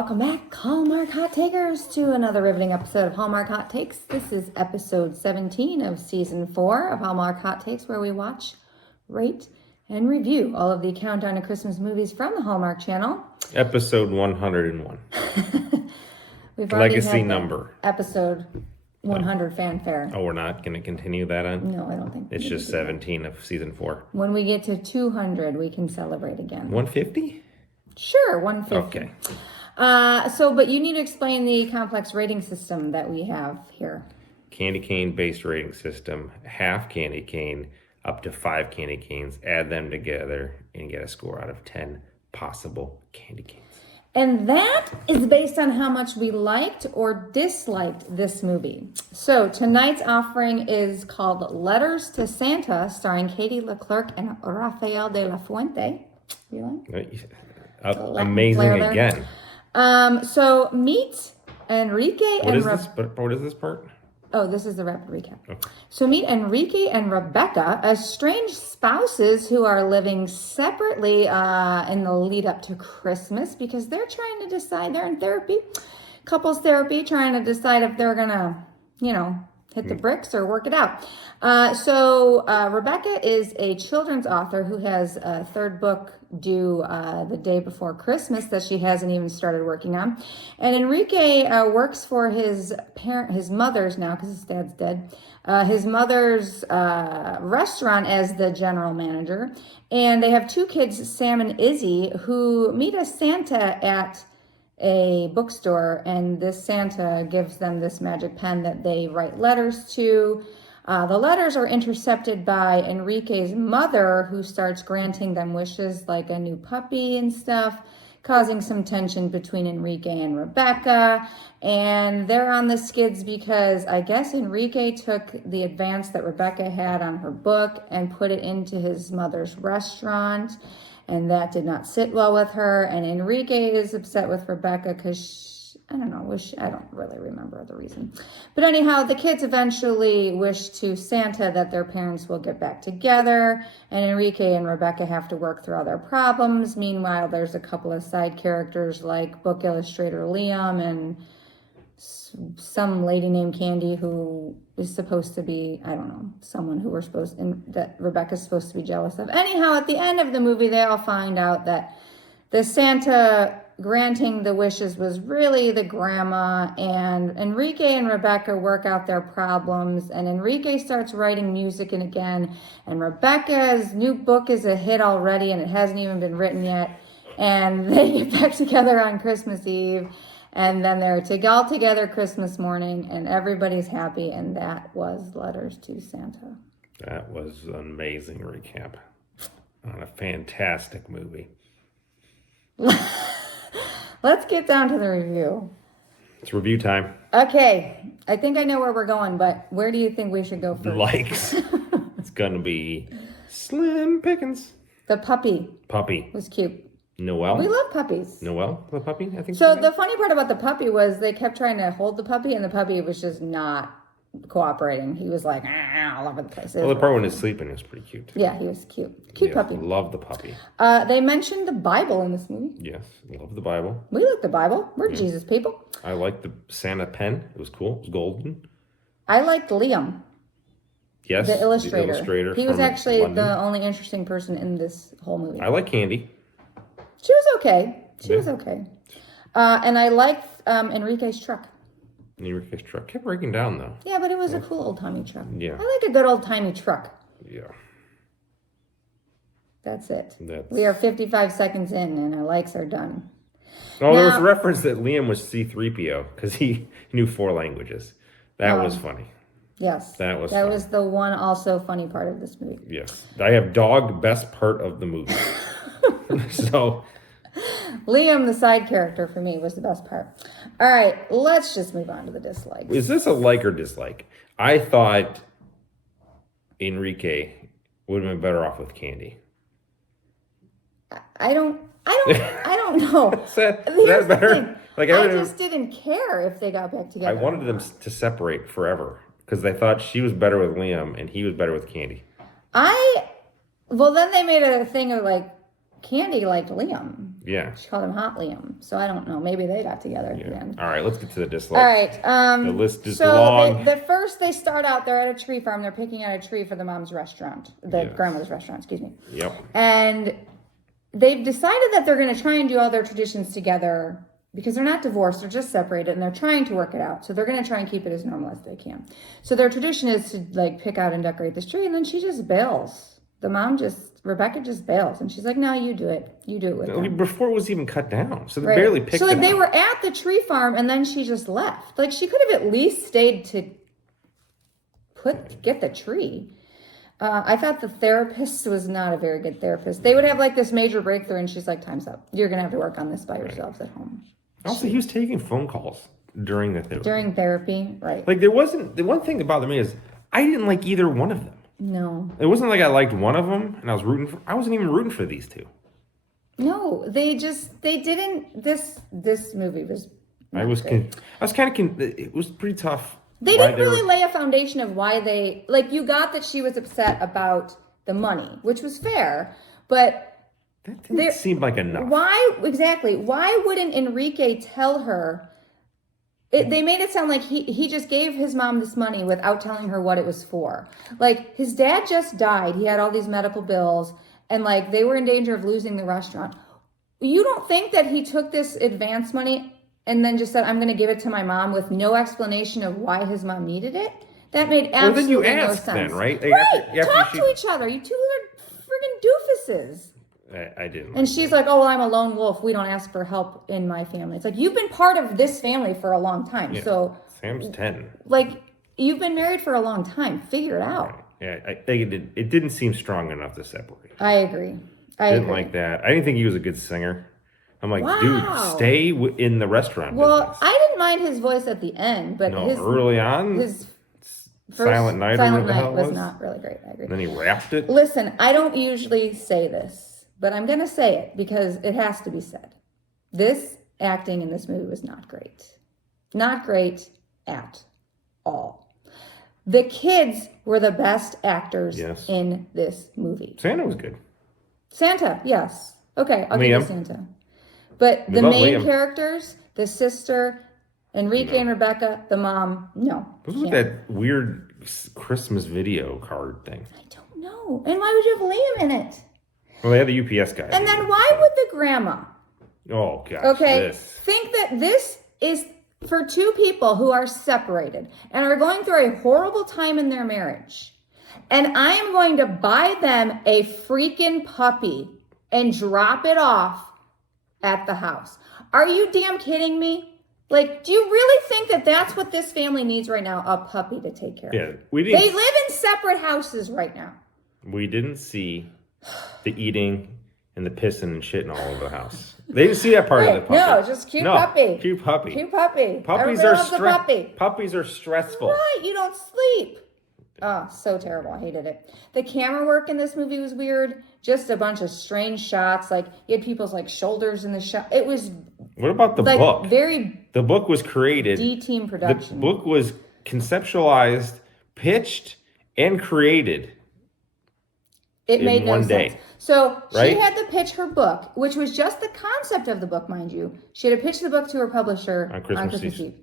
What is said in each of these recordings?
Welcome back, Hallmark Hot Takers, to another riveting episode of Hallmark Hot Takes. This is episode 17 of season 4 of Hallmark Hot Takes, where we watch, rate, and review all of the countdown to Christmas movies from the Hallmark Channel. Episode 101. We've already Legacy had number. Episode 100 fanfare. Oh, we're not going to continue that on? No, I don't think. It's just 17 of season 4. When we get to 200, we can celebrate again. 150? Sure, 150. Okay. But you need to explain the complex rating system that we have here. Candy cane based rating system. Half candy cane, up to 5 candy canes. Add them together and get a score out of 10 possible candy canes. And that is based on how much we liked or disliked this movie. So tonight's offering is called Letters to Santa, starring Katie LeClerc and Rafael de la Fuente. You like? Amazing again. So meet Enrique and Rebecca. What is this part? Oh, this is the rapid recap. Okay. So meet Enrique and Rebecca, estranged spouses who are living separately in the lead up to Christmas because they're trying to decide, they're in therapy, couples therapy, trying to decide if they're going to, hit the bricks or work it out. So Rebecca is a children's author who has a third book due the day before Christmas that she hasn't even started working on. And Enrique works for his mother's now, because his dad's dead, his mother's restaurant as the general manager. And they have 2 kids, Sam and Izzy, who meet a Santa at a bookstore, and this Santa gives them this magic pen that they write letters to. The letters are intercepted by Enrique's mother, who starts granting them wishes like a new puppy and stuff, causing some tension between Enrique and Rebecca. And they're on the skids because I guess Enrique took the advance that Rebecca had on her book and put it into his mother's restaurant. And that did not sit well with her. And Enrique is upset with Rebecca because, I don't really remember the reason. But anyhow, the kids eventually wish to Santa that their parents will get back together. And Enrique and Rebecca have to work through all their problems. Meanwhile, there's a couple of side characters like book illustrator Liam and some lady named Candy who is supposed to be, someone who that Rebecca's supposed to be jealous of. Anyhow, at the end of the movie, they all find out that the Santa granting the wishes was really the grandma, and Enrique and Rebecca work out their problems, and Enrique starts writing music again, and Rebecca's new book is a hit already, and it hasn't even been written yet, and they get back together on Christmas Eve. And then they're all together Christmas morning, and everybody's happy, and that was Letters to Santa. That was an amazing recap on a fantastic movie. Let's get down to the review. It's review time. Okay, I think I know where we're going, but where do you think we should go first? Likes. It's going to be slim pickings. The puppy. Puppy. Was cute. Noelle? We love puppies. Noelle, the puppy, I think. So the funny part about the puppy was they kept trying to hold the puppy, and the puppy was just not cooperating. He was like, all over the place. Well, the part when he's sleeping was pretty cute. Yeah, he was cute. Cute puppy. Love the puppy. They mentioned the Bible in this movie. Yes, love the Bible. We like the Bible. We're Jesus people. I liked the Santa pen. It was cool. It was golden. I liked Liam. Yes, the illustrator. He was actually London. the only interesting person in this whole movie. I like Candy. She was okay. She was okay. And I liked Enrique's truck. Enrique's truck kept breaking down, though. Yeah, but it was a cool old-timey truck. Yeah. I like a good old-timey truck. Yeah. That's it. We are 55 seconds in, and our likes are done. Oh, there was a reference that Liam was C-3PO, because he knew 4 languages. That was funny. Yes. That was the one also funny part of this movie. Yes. I have dog best part of the movie. So Liam, the side character for me, was the best part. All right, let's just move on to the dislikes. Is this a like or dislike? I thought Enrique would have been better off with Candy. I don't know. Is that better? I just didn't care if they got back together. I wanted them to separate forever because they thought she was better with Liam and he was better with Candy. Well, then they made a thing of like Candy liked Liam. Yeah. She called him Hot Liam. So I don't know. Maybe they got together at the end. All right, let's get to the dislikes. All right. The list is so long. They start out, they're at a tree farm. They're picking out a tree for the mom's restaurant. The grandmother's restaurant, excuse me. Yep. And they've decided that they're going to try and do all their traditions together because they're not divorced. They're just separated and they're trying to work it out. So they're going to try and keep it as normal as they can. So their tradition is to like pick out and decorate this tree. And then she just bails. Rebecca just bails. And she's like, no, you do it. You do it with them. Before it was even cut down. So they barely picked it up. So like they were at the tree farm and then she just left. Like she could have at least stayed to get the tree. I thought the therapist was not a very good therapist. They would have like this major breakthrough and she's like, time's up. You're going to have to work on this by yourselves at home. Also, he was taking phone calls during the therapy. During therapy, right. Like the one thing that bothered me is I didn't like either one of them. No. It wasn't like I liked one of them and I wasn't even rooting for these two. No, they didn't, this movie was I was kind of, it was pretty tough. They didn't really lay a foundation of why they, like you got that she was upset about the money, which was fair, but that didn't seem like enough. Why wouldn't Enrique tell her? They made it sound like he just gave his mom this money without telling her what it was for. Like his dad just died. He had all these medical bills and like they were in danger of losing the restaurant. You don't think that he took this advance money and then just said, I'm going to give it to my mom with no explanation of why his mom needed it? That made absolutely no sense. Well, then you asked then, right? Right. Talk to each other. You two are friggin' doofuses. I didn't. And she's like, oh, well, I'm a lone wolf. We don't ask for help in my family. It's like, you've been part of this family for a long time. Yeah. So Sam's 10. Like, you've been married for a long time. Figure it out. Right. Yeah, I think it didn't seem strong enough to separate. I agree. I didn't like that. I didn't think he was a good singer. I'm like, wow. Dude, stay in the restaurant business. I didn't mind his voice at the end, but early on, his Silent Night was not really great. I agree. And then he rapped it. Listen, I don't usually say this, but I'm going to say it because it has to be said. This acting in this movie was not great. Not great at all. The kids were the best actors in this movie. Santa was good. Santa, yes. Okay, I'll give you Santa. But the main characters, the sister, Enrique and Rebecca, the mom, no. What was that weird Christmas video card thing? I don't know. And why would you have Liam in it? Well, they had the UPS guy. And then why would the grandma? Oh, gosh. Okay, think that this is for two people who are separated and are going through a horrible time in their marriage. And I am going to buy them a freaking puppy and drop it off at the house. Are you damn kidding me? Like, do you really think that that's what this family needs right now? A puppy to take care of? Yeah, they live in separate houses right now. We didn't see the eating and the pissing and shitting all over the house. They didn't see that part of the puppy. No, just cute puppy. Cute puppy. Cute puppy. Puppies Puppies are stressful. Right, you don't sleep. Oh, so terrible. I hated it. The camera work in this movie was weird. Just a bunch of strange shots. Like, you had people's, like, shoulders in the shot. It was... What about the book? The book was created... D-team production. The book was conceptualized, pitched, and created it made no one sense. day. So, she had to pitch her book, which was just the concept of the book, mind you. She had to pitch the book to her publisher on Christmas Eve.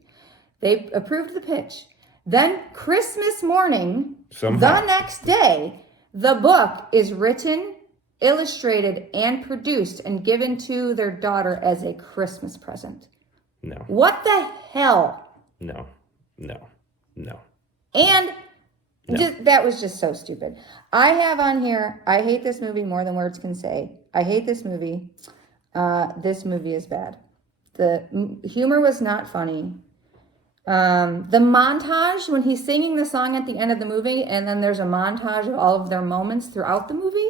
They approved the pitch. Then Christmas morning, the next day, the book is written, illustrated, and produced and given to their daughter as a Christmas present. No. What the hell? No. And that was just so stupid. I have on here, I hate this movie more than words can say. I hate this movie. This movie is bad. The humor was not funny. The montage when he's singing the song at the end of the movie, and then there's a montage of all of their moments throughout the movie.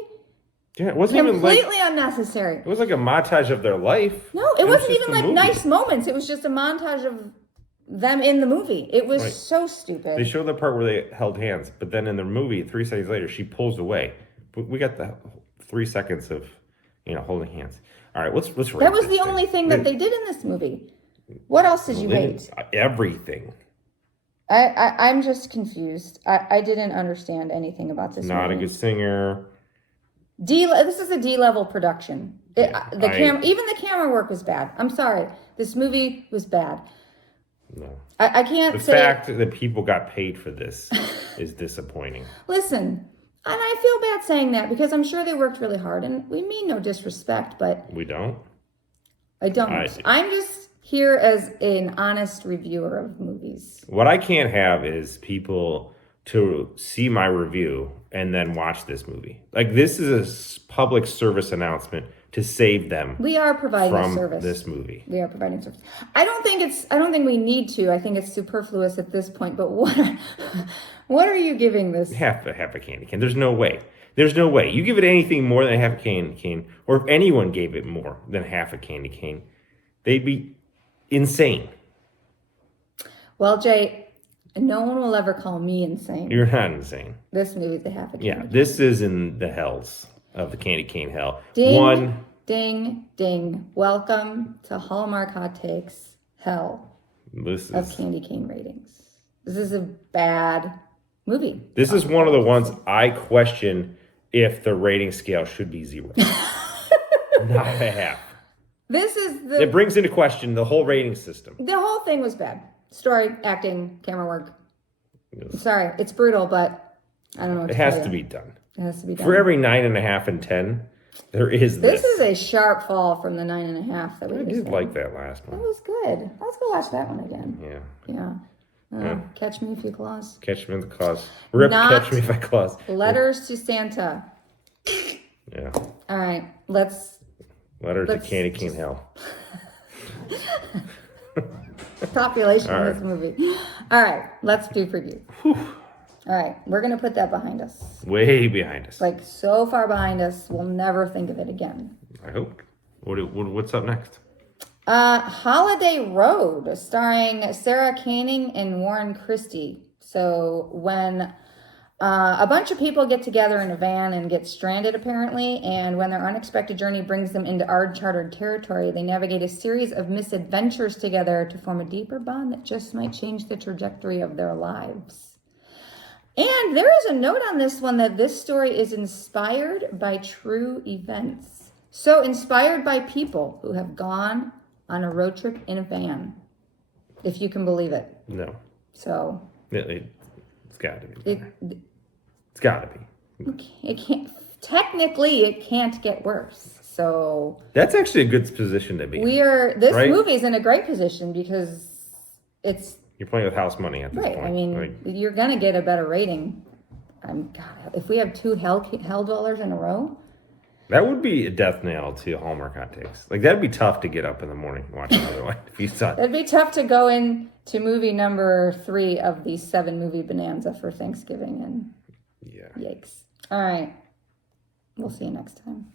Yeah, it wasn't completely unnecessary. It was like a montage of their life. No, it wasn't even like nice moments. It was just a montage of them in the movie. It was so stupid. They showed the part where they held hands, but then in the movie, 3 seconds later, she pulls away. We got the 3 seconds of holding hands. All right, let's rate that was the only thing that they did in this movie. What else did you hate? Everything. I'm just confused. I didn't understand anything about this movie. Not a good singer. This is a D-level production. Even the camera work was bad. I'm sorry. This movie was bad. No. I can't The say... fact that people got paid for this is disappointing. Listen, and I feel bad saying that because I'm sure they worked really hard, and we mean no disrespect, but... We don't? I don't. I'm just here as an honest reviewer of movies. What I can't have is people to see my review and then watch this movie. Like, this is a public service announcement to save them. We are providing from service. This movie. We are providing service. I don't think we need to. I think it's superfluous at this point. But what are you giving this? Half a candy cane. There's no way. There's no way. You give it anything more than a half a candy cane, or if anyone gave it more than half a candy cane, they'd be insane. Well, Jay, no one will ever call me insane. You're not insane. This movie's a half a candy cane. This is in the hells of the candy cane hell. Ding, ding, ding. Welcome to Hallmark Hot Takes Hell of candy cane ratings. This is a bad movie. This is one of the ones I question if the rating scale should be 0. Not a half. It brings into question the whole rating system. The whole thing was bad. Story, acting, camera work. I'm sorry, it's brutal, but I don't know what to tell you. It has to be done. It has to be done. For every 9.5 and 10, there is this. This is a sharp fall from the 9.5 that we just did like that last one. That was good. Let's go watch that one again. Yeah. Catch Me If You Claus. Catch Me If I Claus. Rip Catch Me If I Claus. Letters to Santa. Yeah. All right, let's to Candy Cane Hell. Population in this movie. All right, let's do preview. All right, we're going to put that behind us. Way behind us. Like, so far behind us, we'll never think of it again. I hope. What's up next? Holiday Road, starring Sarah Koenig and Warren Christie. So when a bunch of people get together in a van and get stranded, apparently, and when their unexpected journey brings them into uncharted territory, they navigate a series of misadventures together to form a deeper bond that just might change the trajectory of their lives. And there is a note on this one that this story is inspired by true events. So inspired by people who have gone on a road trip in a van, if you can believe it. No. So it's got to be. It's got to be. It can't. Technically, it can't get worse. So that's actually a good position to be. This movie's in a great position because you're playing with house money at this point. I mean, you're gonna get a better rating. God, if we have 2 hell dwellers in a row. That would be a death knell to Hallmark Hot Takes. Like, that'd be tough to get up in the morning and watch another one. If you saw it. That'd be tough to go in to movie number 3 of the 7-movie bonanza for Thanksgiving. And yikes. All right. We'll see you next time.